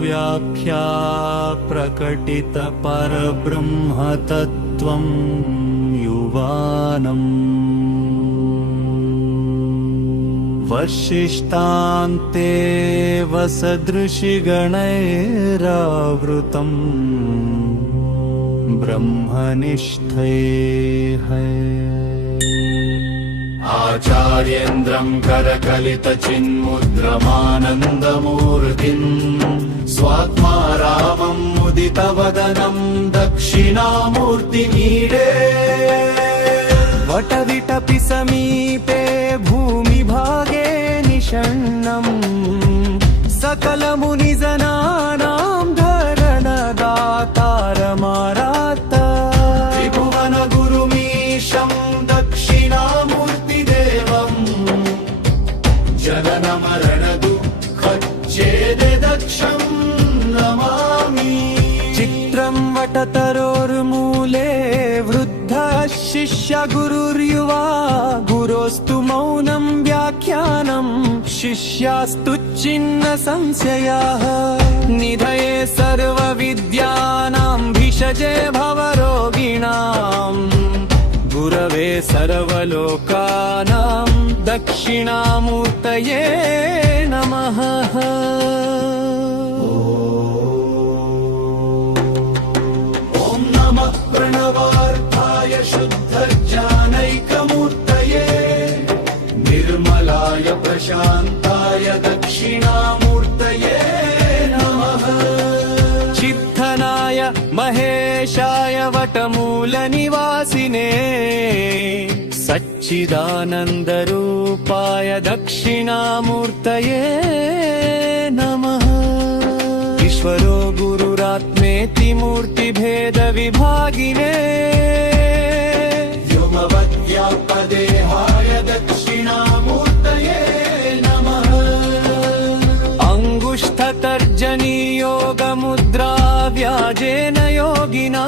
व्याख्या प्रकटित परब्रह्मतत्त्वं युवानम् वसिष्ठान्ते वसदृशिगणैरावृतम् ब्रह्मनिष्ठैः आचार्येन्द्रं करकलितचिन्मुद्रमानन्दमूर्तिम् स्वात्मा रामं मुदितवदनं दक्षिणामूर्तिमीडे वटविटपि समीपे भूमिभागे निषण्णम् सकलमुनिजनानां धरणदातारमारात् त्रिभुवनगुरुमीशं दक्षिणामूर्तिदेवम् जननमरणदुःखच्छेददक्षं नमामि। चित्रं वटतरोर्मूले वृद्धः शिष्य गुरुर्युवा गुरोस्तु मौनं व्याख्यानं शिष्यास्तु छिन्न संशयाः निधये सर्वविद्यानां भिषजे भवरोगिणां गुरवे सर्वलोकानां दक्षिणामूर्तये नमः। ॐ नमः प्रणवार्थाय शुद्धज्ञानैकमूर्तये निर्मलाय प्रशान्ताय दक्षिणामूर्तये नमः। चित्तनाय महेशाय वटमूलनिवासिने सच्चिदानन्दरूपाय दक्षिणामूर्तये नमः। ईश्वरो गुरुरात्मेति मूर्तिभेदविभागिने व्योमवद्व्याप्तदेहाय दक्षिणामूर्तये नमः। अंगुष्ठतर्जनी योगमुद्रा व्याजेन योगिना